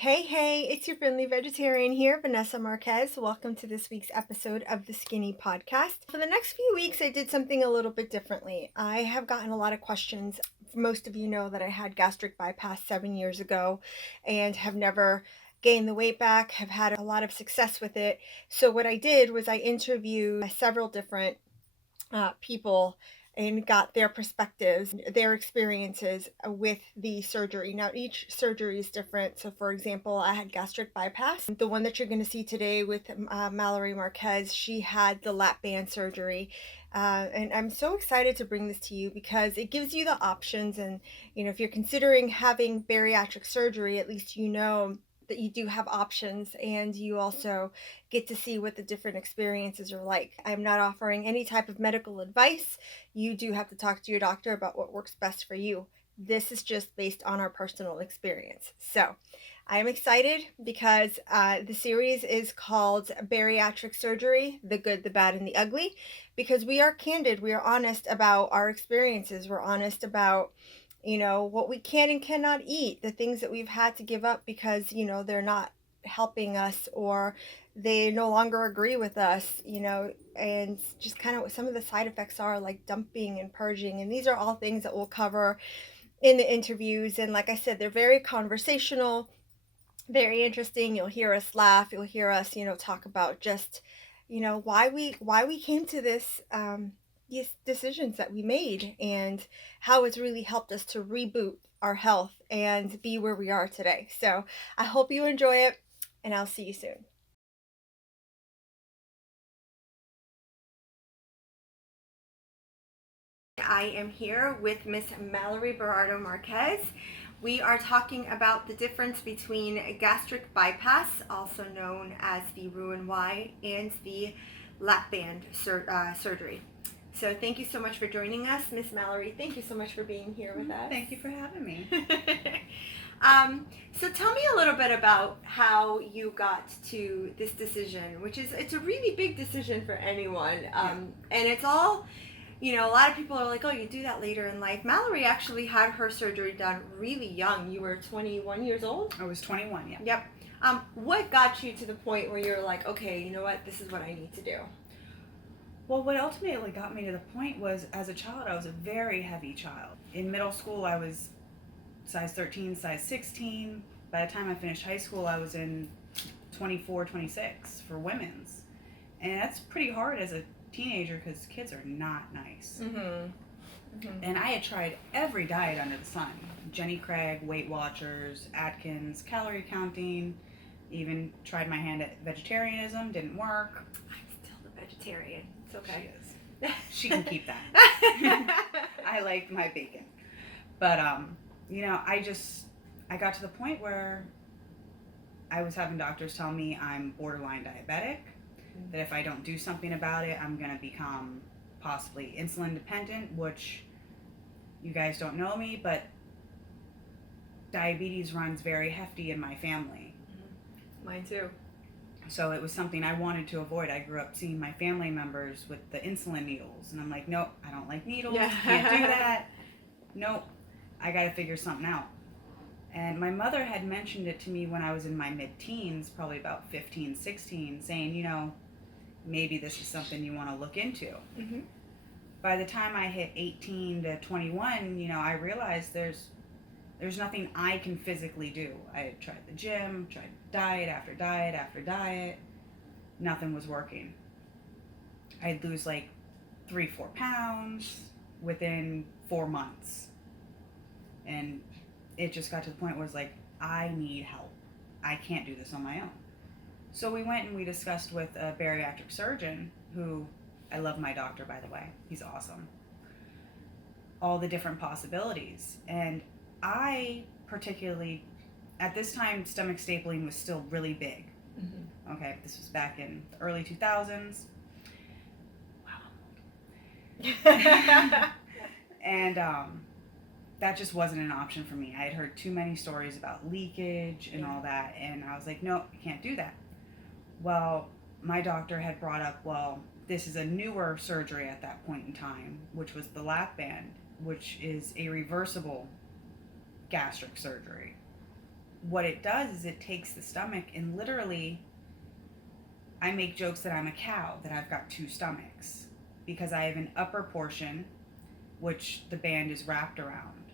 Hey, it's your friendly vegetarian here, Vanessa Marquez. Welcome to this week's episode of the Skinny Podcast. For the next few weeks, I did something a little bit differently. I have gotten a lot of questions. Most of you know that I had gastric bypass 7 years ago and have never gained the weight back, have had a lot of success with it. So what I did was I interviewed several different people and got their perspectives, their experiences with the surgery. Now, each surgery is different. So, for example, I had gastric bypass. The one that you're going to see today with Mallory Marquez, she had the lap band surgery. And I'm so excited to bring this to you because it gives you the options. And, if you're considering having bariatric surgery, at least you know that you do have options, and you also get to see what the different experiences are like. I'm not offering any type of medical advice. You do have to talk to your doctor about what works best for you. This is just based on our personal experience. So I am excited because the series is called Bariatric Surgery, the Good, the Bad, and the Ugly, because we are candid. We are honest about our experiences. We're honest about what we can and cannot eat, the things that we've had to give up because, they're not helping us or they no longer agree with us, and just kind of what some of the side effects are, like dumping and purging. And these are all things that we'll cover in the interviews. And like I said, they're very conversational, very interesting. You'll hear us laugh. You'll hear us, talk about just, why we came to this, these decisions that we made and how it's really helped us to reboot our health and be where we are today. So I hope you enjoy it, and I'll see you soon. I am here with Miss Mallory Marquez. We are talking about the difference between gastric bypass, also known as the Roux-en-Y, and the lap band surgery. So thank you so much for joining us, Miss Mallory. Thank you so much for being here with us. Thank you for having me. So tell me a little bit about how you got to this decision, which is, it's a really big decision for anyone. And it's all, a lot of people are like, oh, you do that later in life. Mallory actually had her surgery done really young. You were 21 years old? I was 21, yeah. Yep. What got you to the point where you're like, okay, you know what, this is what I need to do? Well, what ultimately got me to the point was, as a child, I was a very heavy child. In middle school, I was size 13, size 16. By the time I finished high school, I was in 24, 26 for women's. And that's pretty hard as a teenager because kids are not nice. And I had tried every diet under the sun. Jenny Craig, Weight Watchers, Atkins, calorie counting, even tried my hand at vegetarianism, didn't work. I'm still the vegetarian. It's okay. She is. She can keep that. I like my bacon. But, I got to the point where I was having doctors tell me I'm borderline diabetic, that if I don't do something about it, I'm going to become possibly insulin dependent, which you guys don't know me, but diabetes runs very hefty in my family. Mine too. So it was something I wanted to avoid. I grew up seeing my family members with the insulin needles, and I'm like, nope, I don't like needles, can't do that. Nope, I got to figure something out. And my mother had mentioned it to me when I was in my mid-teens, probably about 15, 16, saying, maybe this is something you want to look into. By the time I hit 18 to 21, I realized there's nothing I can physically do. I had tried the gym, tried diet after diet after diet. Nothing was working. I'd lose like 3-4 pounds within 4 months. And it just got to the point where it's like, I need help. I can't do this on my own. So we went and we discussed with a bariatric surgeon, who, I love my doctor, by the way. He's awesome. All the different possibilities. And I particularly, at this time, stomach stapling was still really big. Okay, this was back in the early 2000s. Wow. And that just wasn't an option for me. I had heard too many stories about leakage and all that, and I was like, nope, I can't do that. Well, my doctor had brought up, this is a newer surgery at that point in time, which was the lap band, which is a reversible gastric surgery. what it does is it takes the stomach and literally, I make jokes that I'm a cow, that I've got two stomachs, because I have an upper portion which the band is wrapped around,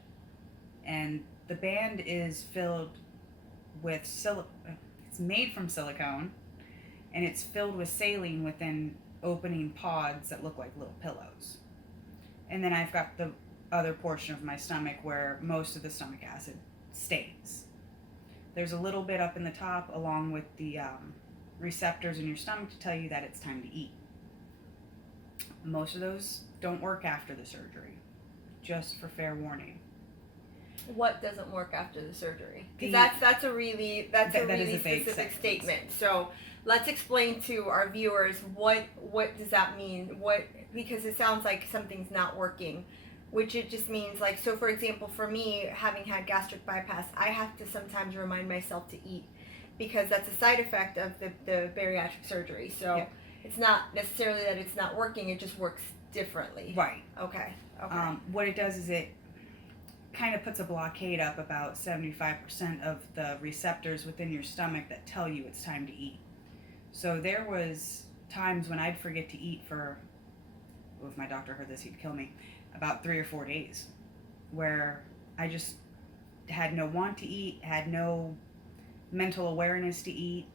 and the band is filled with it's made from silicone, and it's filled with saline within opening pods that look like little pillows. And then I've got the other portion of my stomach where most of the stomach acid stays. There's a little bit up in the top along with the receptors in your stomach to tell you that it's time to eat. Most of those don't work after the surgery, just for fair warning. What doesn't work after the surgery? Because that's a really specific statement. So let's explain to our viewers what does that mean? Because it sounds like something's not working, which it just means like, so for example, for me, having had gastric bypass, I have to sometimes remind myself to eat, because that's a side effect of the bariatric surgery. So yeah. It's not necessarily that it's not working, it just works differently. Right. Okay. What it does is it kind of puts a blockade up about 75% of the receptors within your stomach that tell you it's time to eat. So there was times when I'd forget to eat for, if my doctor heard this, he'd kill me, about 3 or 4 days, where I just had no want to eat, had no mental awareness to eat,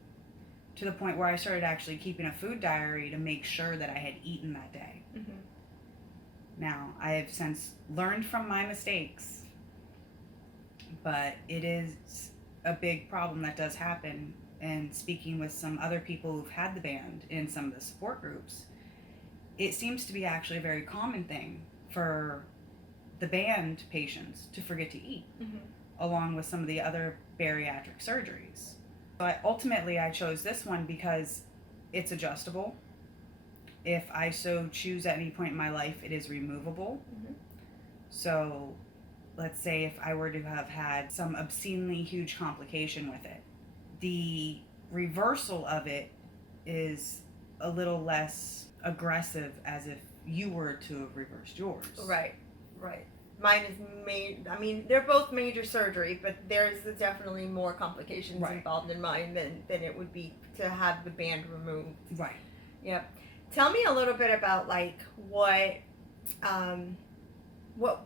to the point where I started actually keeping a food diary to make sure that I had eaten that day. Mm-hmm. Now, I have since learned from my mistakes, but it is a big problem that does happen. And speaking with some other people who've had the band in some of the support groups, it seems to be actually a very common thing for the band patients to forget to eat, mm-hmm. along with some of the other bariatric surgeries. But ultimately, I chose this one because it's adjustable. If I so choose at any point in my life, it is removable. Mm-hmm. So let's say if I were to have had some obscenely huge complication with it, the reversal of it is a little less aggressive as if you were to have reversed yours. Right. Mine is they're both major surgery, but there's definitely more complications involved in mine than it would be to have the band removed. Right. Yep. Tell me a little bit about what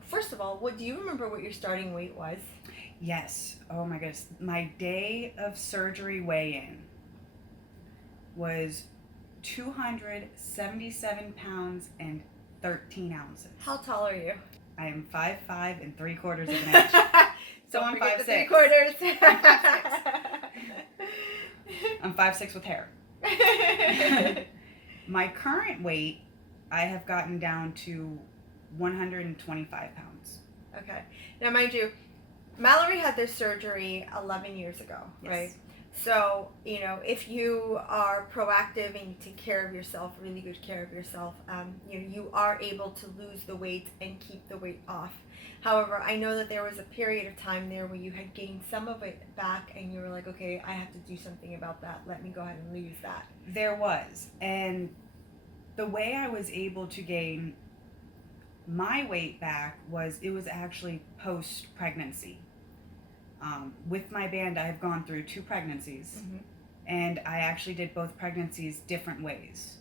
first of all, do you remember what your starting weight was? Yes. Oh my goodness. My day of surgery weigh-in was 277 pounds and 13 ounces. How tall are you? I am 5'5" and 3/4 of an inch. So I'm 5'6". 3/4. I'm 5'6" with hair. My current weight, I have gotten down to 125 pounds. Okay. Now, mind you, Mallory had this surgery 11 years ago, yes. Right? So, if you are proactive and you take care of yourself, really good care of yourself, you are able to lose the weight and keep the weight off. However, I know that there was a period of time there where you had gained some of it back and you were like, okay, I have to do something about that. Let me go ahead and lose that. There was. And the way I was able to gain my weight back was actually post-pregnancy. With my band, I have gone through 2 pregnancies, mm-hmm. and I actually did both pregnancies different ways.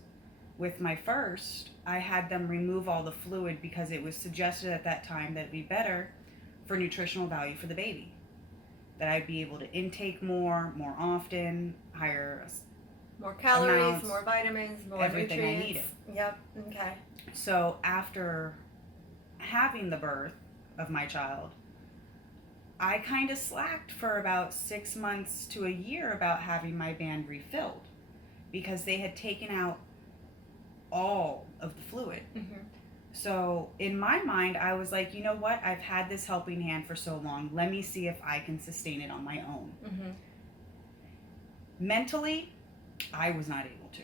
With my first, I had them remove all the fluid because it was suggested at that time that it'd be better for nutritional value for the baby. That I'd be able to intake more often, higher more calories, amounts, more vitamins, more everything nutrients. I needed. Yep, okay. So after having the birth of my child, I kind of slacked for about 6 months to a year about having my band refilled because they had taken out all of the fluid. Mm-hmm. So in my mind, I was like, you know what? I've had this helping hand for so long. Let me see if I can sustain it on my own. Mm-hmm. Mentally, I was not able to.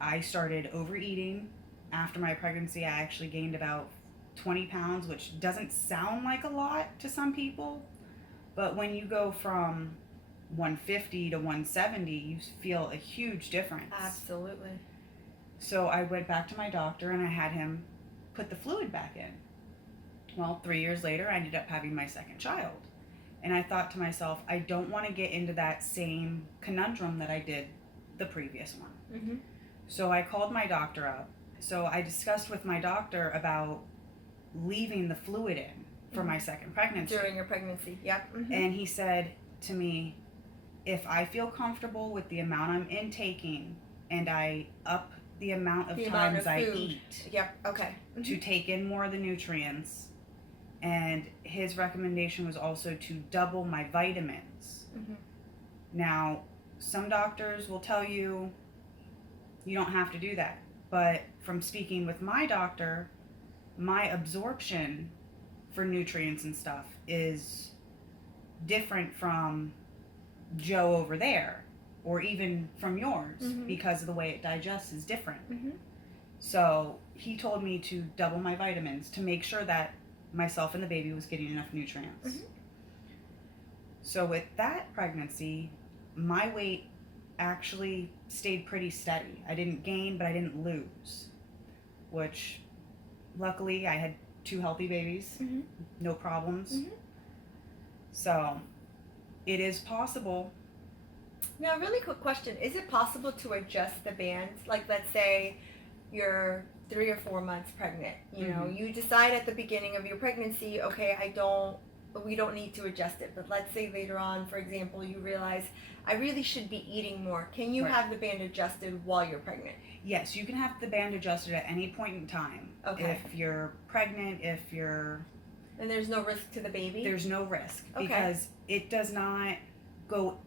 I started overeating. After my pregnancy, I actually gained about 20 pounds, which doesn't sound like a lot to some people, but when you go from 150 to 170, you feel a huge difference. Absolutely. So I went back to my doctor and I had him put the fluid back in. Well, 3 years later, I ended up having my second child. And I thought to myself, I don't want to get into that same conundrum that I did the previous one. Mm-hmm. So I called my doctor up. So I discussed with my doctor about leaving the fluid in for my second pregnancy. During your pregnancy, yep. Mm-hmm. And he said to me, if I feel comfortable with the amount I'm intaking and I up the amount of times I eat, yep, okay, to take in more of the nutrients, and his recommendation was also to double my vitamins. Mm-hmm. Now, some doctors will tell you you don't have to do that, but from speaking with my doctor, my absorption for nutrients and stuff is different from Joe over there, or even from yours, because of the way it digests is different. So he told me to double my vitamins to make sure that myself and the baby was getting enough nutrients. So with that pregnancy, my weight actually stayed pretty steady. I didn't gain, but I didn't lose, which luckily I had 2 healthy babies, no problems. So it is possible. Now, a really quick question. Is it possible to adjust the bands? Like, let's say you're 3 or 4 months pregnant. You know, you decide at the beginning of your pregnancy, okay, we don't need to adjust it. But let's say later on, for example, you realize I really should be eating more. Can you have the band adjusted while you're pregnant? Yes, you can have the band adjusted at any point in time. Okay. If you're pregnant, if you're... And there's no risk to the baby? There's no risk, because it does not go...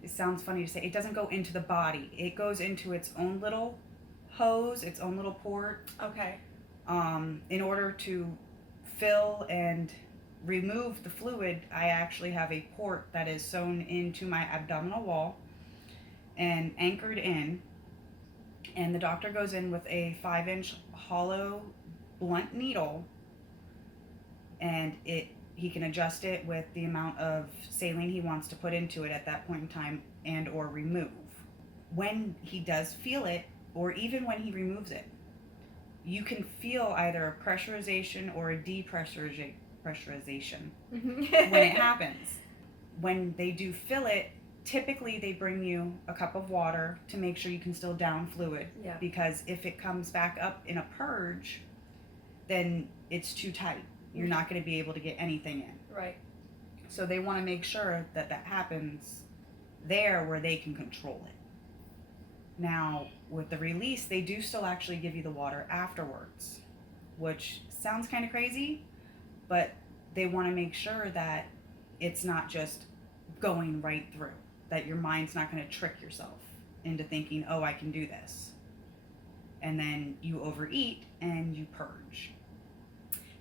It sounds funny to say. It doesn't go into the body. It goes into its own little hose, its own little port. Okay. In order to fill and remove the fluid, I actually have a port that is sewn into my abdominal wall and anchored in. And the doctor goes in with a 5-inch hollow blunt needle, and he can adjust it with the amount of saline he wants to put into it at that point in time and or remove. When he does feel it, or even when he removes it, you can feel either a pressurization or a depressurization when it happens. When they do fill it, typically they bring you a cup of water to make sure you can still down fluid. Yeah. Because if it comes back up in a purge, then it's too tight. You're not going to be able to get anything in. Right. So they want to make sure that that happens there where they can control it. Now, with the release, they do still actually give you the water afterwards, which sounds kind of crazy, but they want to make sure that it's not just going right through, that your mind's not going to trick yourself into thinking, oh, I can do this. And then you overeat and you purge.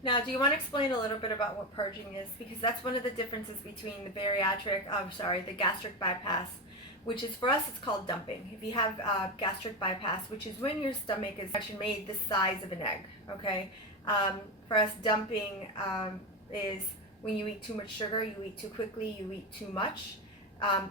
Now, do you want to explain a little bit about what purging is? Because that's one of the differences between the gastric bypass, which is, for us, it's called dumping. If you have gastric bypass, which is when your stomach is actually made the size of an egg, okay? For us, dumping is when you eat too much sugar, you eat too quickly, you eat too much.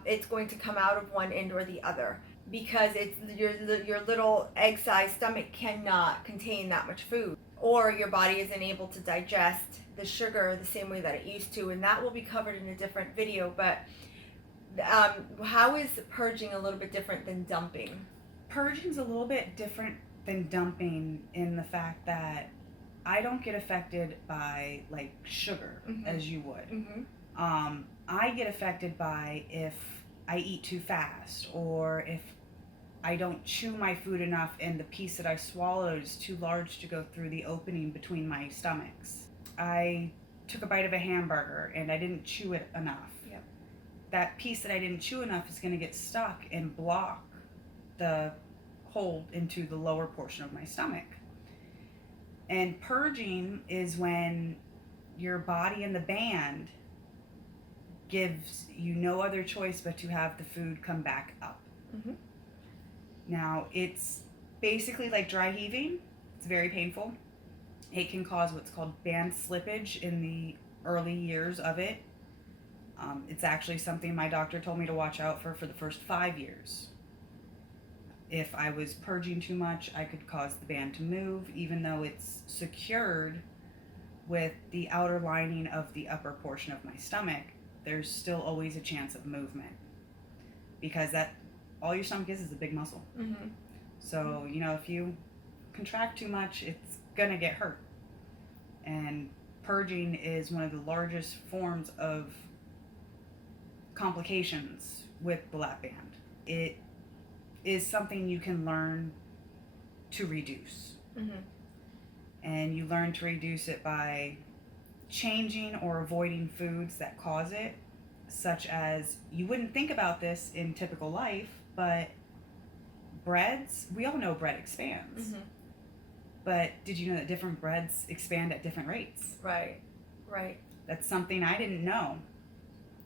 It's going to come out of one end or the other, because it's your little egg-sized stomach cannot contain that much food, or your body isn't able to digest the sugar the same way that it used to, and that will be covered in a different video. But how is purging a little bit different than dumping? Purging's a little bit different than dumping in the fact that I don't get affected by like sugar as you would. I get affected by if I eat too fast, or if I don't chew my food enough and the piece that I swallowed is too large to go through the opening between my stomachs. I took a bite of a hamburger and I didn't chew it enough. Yep. That piece that I didn't chew enough is going to get stuck and block the hole into the lower portion of my stomach. And purging is when your body and the band gives you no other choice but to have the food come back up. Now, it's basically like dry heaving. It's very painful. It can cause what's called band slippage in the early years of it. It's actually something my doctor told me to watch out for the first 5 years. If I was purging too much, I could cause the band to move, even though it's secured with the outer lining of the upper portion of my stomach. there's still always a chance of movement, because that all your stomach is a big muscle. Mm-hmm. So, you know, if you contract too much, it's going to get hurt. And purging is one of the largest forms of complications with the lap band. It is something you can learn to reduce. Mm-hmm. And you learn to reduce it by changing or avoiding foods that cause it, such as, you wouldn't think about this in typical life, but breads, we all know bread expands. Mm-hmm. But did you know that different breads expand at different rates? Right. Right. That's something I didn't know,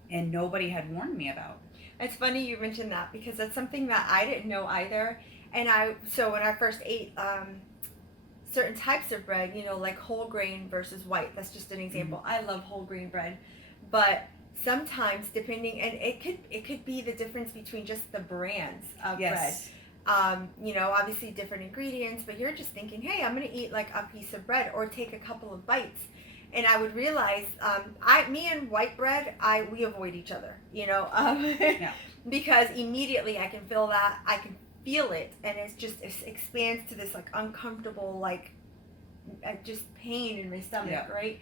and nobody had warned me about. It's funny you mentioned that, because that's something that I didn't know either. And so when I first ate certain types of bread, you know, like whole grain versus white, that's just an example. Mm-hmm. I love whole grain bread, but sometimes depending, and it could be the difference between just the brands of bread. You know, obviously different ingredients, but you're just thinking, hey, I'm going to eat like a piece of bread or take a couple of bites. And I would realize, me and white bread, we avoid each other, you know, Yeah. because immediately I can feel that, I can feel it, and it expands to this like uncomfortable, like just pain in my stomach, Yeah. right?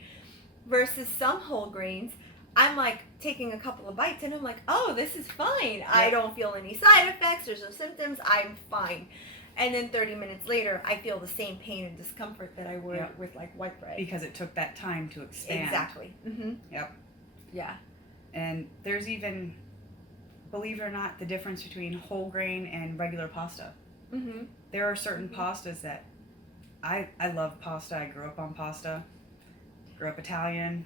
Versus some whole grains, I'm like taking a couple of bites and I'm like, oh, this is fine. Yeah. I don't feel any side effects, there's no symptoms, I'm fine. And then 30 minutes later, I feel the same pain and discomfort that I would Yeah. with like white bread. Because it took that time to expand. Exactly. Mm-hmm. Yep. Yeah. And there's even, believe it or not, the difference between whole grain and regular pasta. Mm-hmm. There are certain pastas that I love pasta. I grew up on pasta. Grew up Italian.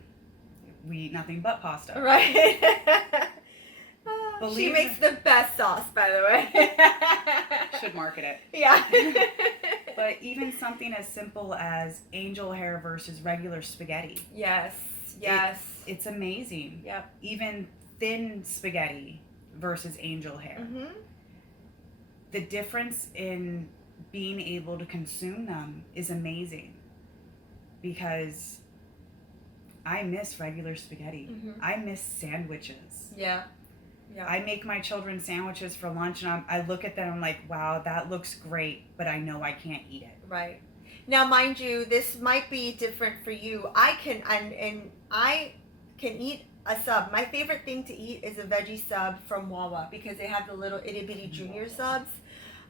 We eat nothing but pasta. Right. She Believe makes the best sauce, by the way. Should market it. Yeah. But even something as simple as angel hair versus regular spaghetti. Yes. Yes. It's amazing. Yep. Even thin spaghetti versus angel hair. Mm-hmm. The difference in being able to consume them is amazing, because I miss regular spaghetti. Mm-hmm. I miss sandwiches. Yeah. Yeah. I make my children sandwiches for lunch, and I look at them and I'm like, wow, that looks great, but I know I can't eat it. Right. Now, mind you, this might be different for you. I can eat a sub. My favorite thing to eat is a veggie sub from Wawa, because they have the little itty bitty junior subs.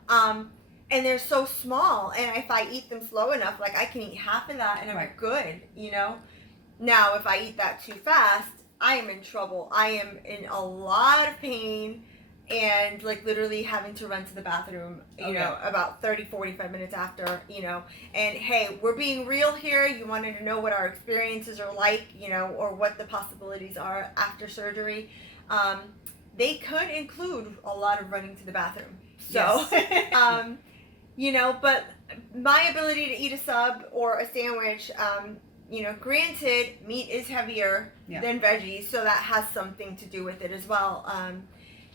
And they're so small, and if I eat them slow enough, like I can eat half of that and I'm Right. good, you know? Now, if I eat that too fast, I am in trouble. I am in a lot of pain, and like literally having to run to the bathroom, you know, about 30-45 minutes after, you know. And hey, we're being real here. You wanted to know what our experiences are like, you know, or what the possibilities are after surgery. They could include a lot of running to the bathroom. So, Yes. you know, but my ability to eat a sub or a sandwich, you know, granted, meat is heavier than veggies, so that has something to do with it as well.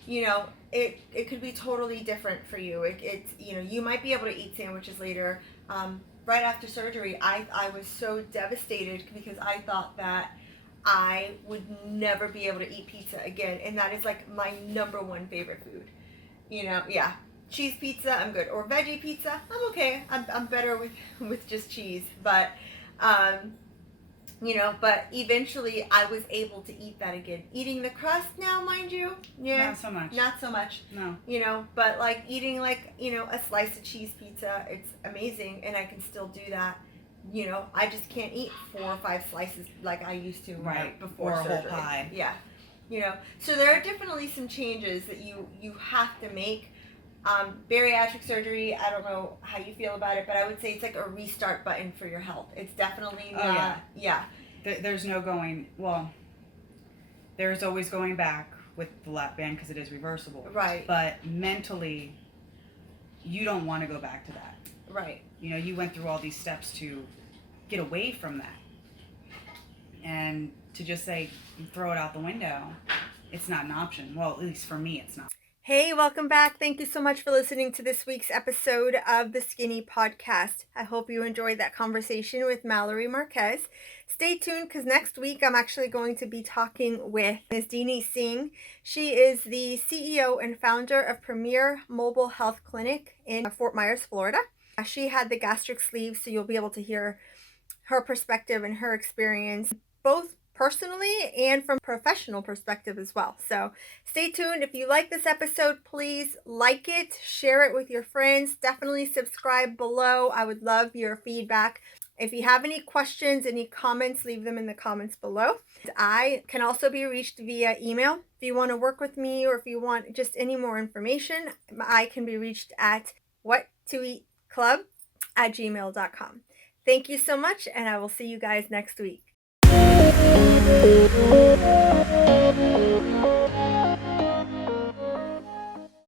You know, it could be totally different for you. It's, you know, you might be able to eat sandwiches later. Right after surgery, I was so devastated because I thought that I would never be able to eat pizza again, and that is like my number one favorite food. You know, yeah. Cheese pizza, I'm good. Or veggie pizza, I'm okay. I'm better with just cheese. But, you know, but eventually I was able to eat that again. Eating the crust now, mind you, yeah. Not so much. Not so much. No. You know, but like eating like, you know, a slice of cheese pizza, it's amazing, and I can still do that. You know, I just can't eat 4 or 5 slices like I used to before or a surgery. whole pie. Yeah. You know, so there are definitely some changes that you have to make. Bariatric surgery, I don't know how you feel about it, but I would say it's like a restart button for your health. It's definitely not, There's no going, well, there's always going back with the lap band because it is reversible. Right. But mentally, you don't want to go back to that. Right. You know, you went through all these steps to get away from that. And to just say, throw it out the window, it's not an option. Well, at least for me, it's not. Hey, welcome back. Thank you so much for listening to this week's episode of the Skinny Podcast. I hope you enjoyed that conversation with Mallory Marquez. Stay tuned because next week I'm actually going to be talking with Ms. Dini Singh. She is the CEO and founder of Premier Mobile Health Clinic in Fort Myers, Florida. She had the gastric sleeve, so you'll be able to hear her perspective and her experience, both personally and from professional perspective as well. So stay tuned. If you like this episode, please like it, share it with your friends. Definitely subscribe below. I would love your feedback. If you have any questions, any comments, leave them in the comments below. I can also be reached via email. If you want to work with me or if you want just any more information, I can be reached at whattoeatclub@gmail.com. Thank you so much, and I will see you guys next week.